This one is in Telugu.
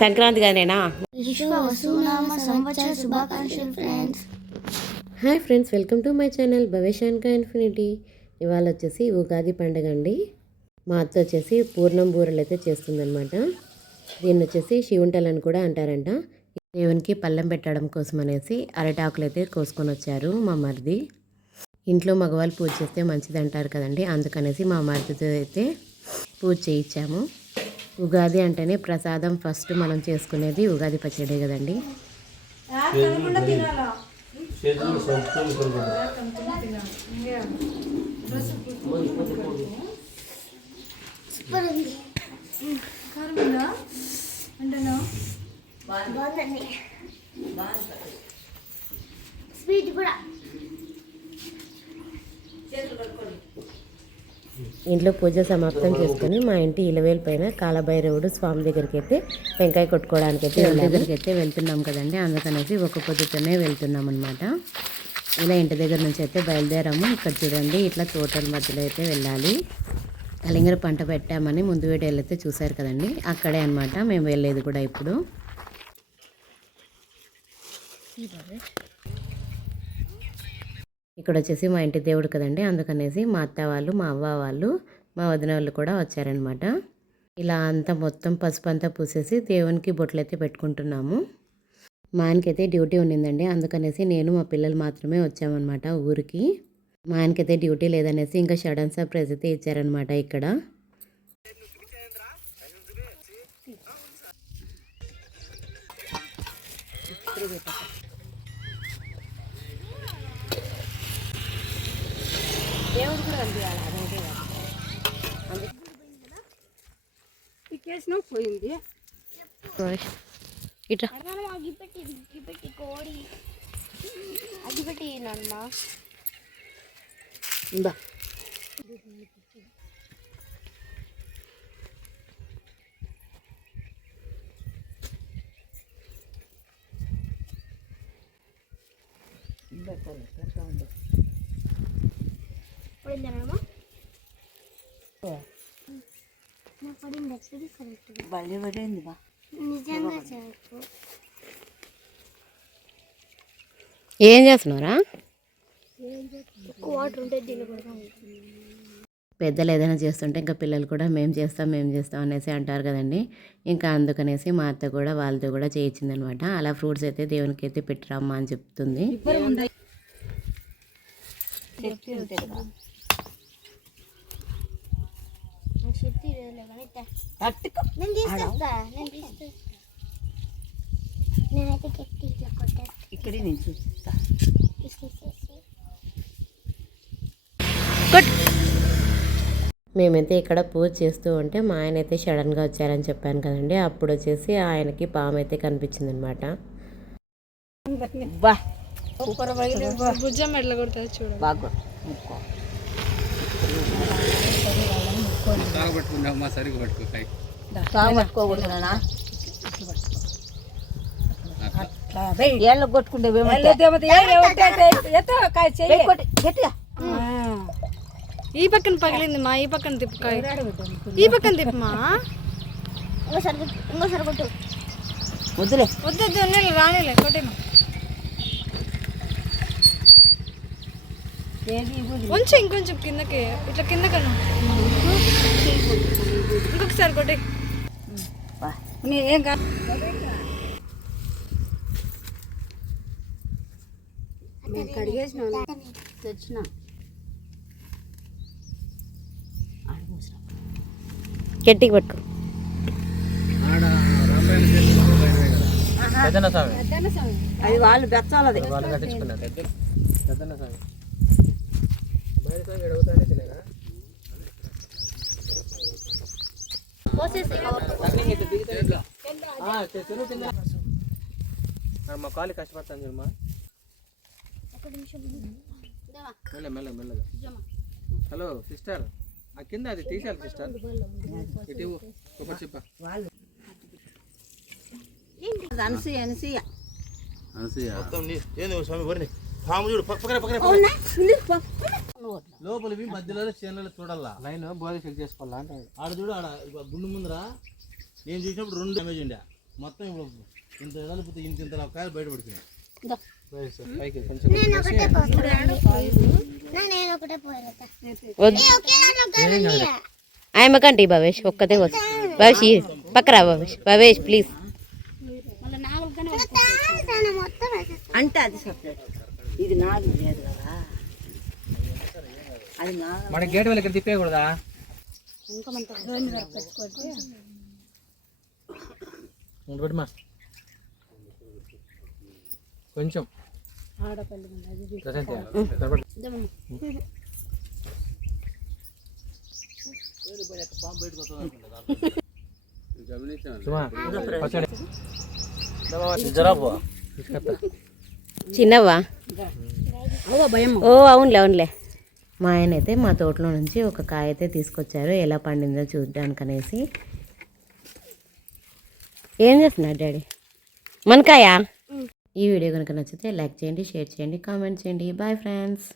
Sankranti friends hi friends welcome to my channel భవేశాన్క infinity ఇవాళ వచ్చేసి ఉగాది పండుగ అండి. మా అత్త వచ్చేసి పూర్ణం బూరెలు అయితే చేస్తుందన్నమాట. దీన్ని వచ్చేసి శివుంటలని కూడా అంటారంట. దేవునికి పళ్ళెం పెట్టడం కోసం అనేసి అరటాకులు అయితే కోసుకొని వచ్చారు మా మరిది. ఇంట్లో మగవాళ్ళు పూజ చేస్తే మంచిది అంటారు కదండి. అందుకనేసి మా మరిదితో అయితే పూజ చేయించాము. ఉగాది అంటేనే ప్రసాదం ఫస్ట్ మనం చేసుకునేది ఉగాది పచ్చడే కదండి. సూపర్ ఇంట్లో పూజ సమాప్తం చేసుకొని మా ఇంటి ఇలవేలు పైన కాలభైరవుడు స్వామి దగ్గరికి అయితే వెంకాయ కొట్టుకోవడానికి అయితే ఇంటి దగ్గరికి అయితే వెళ్తున్నాం కదండి. అందుకనేసి ఒక పొద్దుతోనే వెళ్తున్నాం అనమాట ఇలా ఇంటి దగ్గర నుంచి అయితే బయలుదేరాము. ఇక్కడ చూడండి ఇట్లా తోటల మధ్యలో అయితే వెళ్ళాలి. కలింగర పంట పెట్టామని ముందు వీడియోలో అయితే చూశారు కదండి. అక్కడే అన్నమాట మేము వెళ్ళేది కూడా ఇప్పుడు. ఇక్కడ వచ్చేసి మా ఇంటి దేవుడు కదండి. అందుకనేసి మా అత్త వాళ్ళు మా అవ్వ వాళ్ళు మా వదిన వాళ్ళు కూడా వచ్చారనమాట ఇలా అంతా మొత్తం పసుపు అంతా పూసేసి దేవునికి బొట్లు అయితే పెట్టుకుంటున్నాము. మా ఆయనకైతే డ్యూటీ ఉండిందండి. అందుకనేసి నేను మా పిల్లలు మాత్రమే వచ్చామన్నమాట ఊరికి. మా ఆయనకైతే డ్యూటీ లేదనేసి ఇంకా షడన్ సర్ప్రైజ్ అయితే ఇచ్చారనమాట ఇక్కడ. పోయింది ఇట్లా అగ్గిపెట్టి అగ్గిపెట్టి కోడి అగ్గిపెట్టి నాన్న ఉందా పడిందమ్మా పడింది యాక్చువల్లీ కరెక్ట్ భలే పడింది బా. నిజంగా చెప్పు. ఏం చేస్తున్నారా? ఎక్కువ వాటర్ ఉంటే దీన్ని కూడా పెద్దలు ఏదైనా చేస్తుంటే ఇంకా పిల్లలు కూడా మేము చేస్తాం మేము చేస్తాం అనేసి అంటారు కదండి. ఇంకా అందుకనేసి మా అత్త కూడా వాళ్ళతో కూడా చేయించింది అనమాట అలా ఫ్రూట్స్ అయితే దేవునికి అయితే పెట్టిరమ్మా అని చెప్తుంది. నేను నేను నేనైతే గట్టి ఇట్లా కొట్టేస్తా. ఇక్కడే నేను మేమైతే ఇక్కడ పూజ చేస్తూ ఉంటే మా ఆయన అయితే సడన్గా వచ్చారని చెప్పాను కదండి. అప్పుడు వచ్చేసి ఆయనకి పాము అయితే కనిపించింది అనమాట బా. సూపర్ పగిలి భుజం ఎట్లా కొడుతుంది చూడు. బాగా. ముక్కో తాగబట్టుకుంటామా సరిగ్గా పట్టుకో కాయ సాగు పట్టుకోకూడదునా ఏళ్ళ కొట్టుకుంటే గట్టిగా. ఈ పక్కన పగిలింది మా ఈ పక్కన తిప్పుకాయ ఈ పక్కన తిప్పమా? ఇంకోసారి కొట్టు ఇంకోసారి కొట్టు. వద్దులే. వద్దు రానిలే కొట్టేమా కొంచెం ఇంకొంచెం కిందకి ఇట్లా కిందకను ఇంకొకసారి కొట్టే. ఏం కాదు తెచ్చిన. గట్టికి పట్టుకో. అది వాళ్ళు బెచ్చాలది వాళ్ళు కట్టించుకున్నారు పెద్దన స్వామి బయట స్వామి అడుగుతానే తినేనా మా కాలు కష్టపడతాను చూడమ్మా. మెల్ల మెల్ల మెల్లగా. Hello sister. ఆ కింద అది తీసేయాలి సిస్టర్. ఇటు. ఒకటి చెప్ప. అనసూయ. అనసూయ అనసూయ మొత్తం నీ ఏంది స్వామి వరిని పాము చూడు పక్క పక్కన పక్కన. లోపలివి మధ్యలో చేనులలో చూడాలా లైన్ బోధ చెక్ చేసుకోవాలా అంటే? ఆడ చూడు ఆడ గుండు ముందర నేను చూసినప్పుడు రెండు డ్యామేజ్ ఉండే. మొత్తం ఇప్పుడు ఇంత కలిపితే ఇంత ఇంత కాయలు బయట పడుతున్నాయి ఇయ్య. ఆయమ్మకంటే భవేష్ ఒక్కతే వద్దు భవేష్ పక్కరా భవేష్. భవేష్ ప్లీజ్. అంటే అది సపరేట్. ఇది నాది లేదు మన గేట్ వెళ్ళి ఇక్కడ తిప్పేయకూడదా? ఇంకోటి మా కొంచెం. చిన్నవా? భయం ఓ అవునులే అవునులే. మా ఆయన అయితే మా తోటలో నుంచి ఒక కాయ అయితే తీసుకొచ్చారు. ఎలా పండిందో చూడడానికి అనేసి ఏం చేస్తున్నాడు డాడీ? మనకాయ? ఈ వీడియో కనుక నచ్చితే లైక్ చేయండి షేర్ చేయండి కామెంట్ చేయండి. Bye friends.